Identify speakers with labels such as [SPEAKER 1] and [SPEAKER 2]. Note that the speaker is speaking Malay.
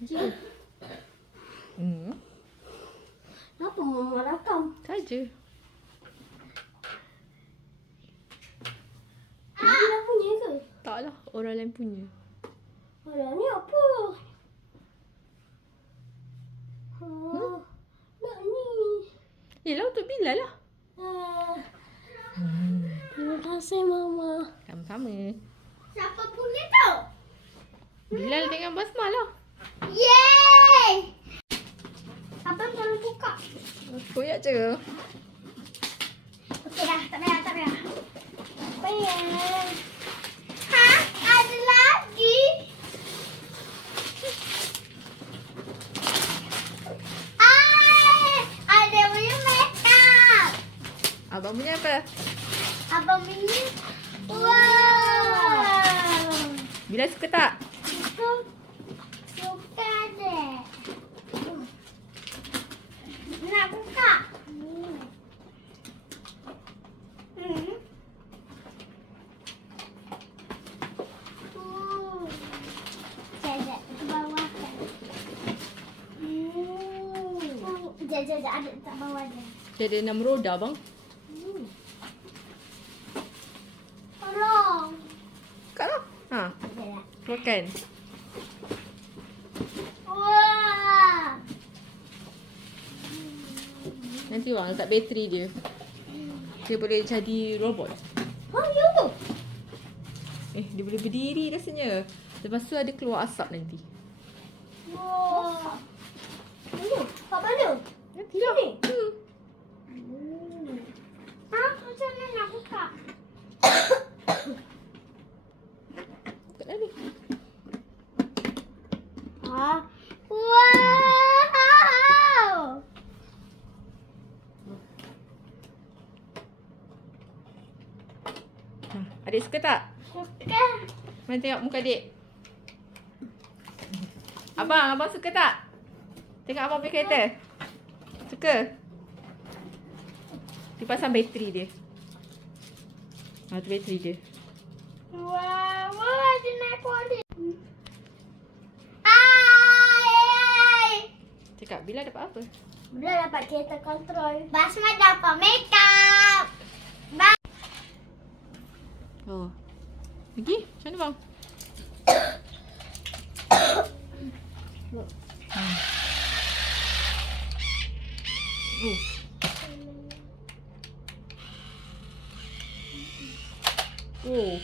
[SPEAKER 1] Je. Hmm.
[SPEAKER 2] Kenapa mama rakam?
[SPEAKER 1] Saja.
[SPEAKER 2] Ini dah punya ke?
[SPEAKER 1] Taklah orang lain punya.
[SPEAKER 2] Alah ni apa? Hmm? Nak ni.
[SPEAKER 1] Yelah untuk Bilal lah.
[SPEAKER 2] Ah. Terima kasih mama.
[SPEAKER 1] Sama-sama.
[SPEAKER 2] Siapa punya tu?
[SPEAKER 1] Bilal dengan Basma lah.
[SPEAKER 2] Yeay! Abang tolong buka.
[SPEAKER 1] Koyak je.
[SPEAKER 2] Okey dah, tak payah, tak payah. Tak payah. Ha? Ada lagi? Ah, ada punya makeup.
[SPEAKER 1] Abang punya apa?
[SPEAKER 2] Abang punya. Wow.
[SPEAKER 1] Bilal suka tak?
[SPEAKER 2] Suka. Suka deh. Nak buka. Hmm. Hmm. Hmm. Jajak ke bawah kan. Hmm. Jajak, jajak ada tak bawah dia.
[SPEAKER 1] Dia ada enam roda bang.
[SPEAKER 2] Hmm. Tolong.
[SPEAKER 1] Kat lah. Ha,
[SPEAKER 2] Jajak.
[SPEAKER 1] makan.
[SPEAKER 2] Wah.
[SPEAKER 1] Nanti bang letak bateri dia. Dia boleh jadi robot.
[SPEAKER 2] Oh, ya tu.
[SPEAKER 1] Eh, dia boleh berdiri rasanya. Lepas tu ada keluar asap nanti.
[SPEAKER 2] Wah. Mana? Kat mana?
[SPEAKER 1] Lah.
[SPEAKER 2] Sini?
[SPEAKER 1] Hmm.
[SPEAKER 2] Ha? Macam mana nak buka? Ha? Wow!
[SPEAKER 1] Ha, adik suka tak?
[SPEAKER 2] Suka.
[SPEAKER 1] Mana tengok muka adik. Abang, abang suka tak? Tengok abang punya kereta. Suka? Dia pasang bateri dia. Ha, tu bateri dia.
[SPEAKER 2] Wow, wow, ada naik poli. Hai!
[SPEAKER 1] Cakap, bila dapat apa?
[SPEAKER 2] Bila dapat kereta kontrol. Basma dapat makeup. Ba-
[SPEAKER 1] Oh. Lagi? Macam mana bang? 哦。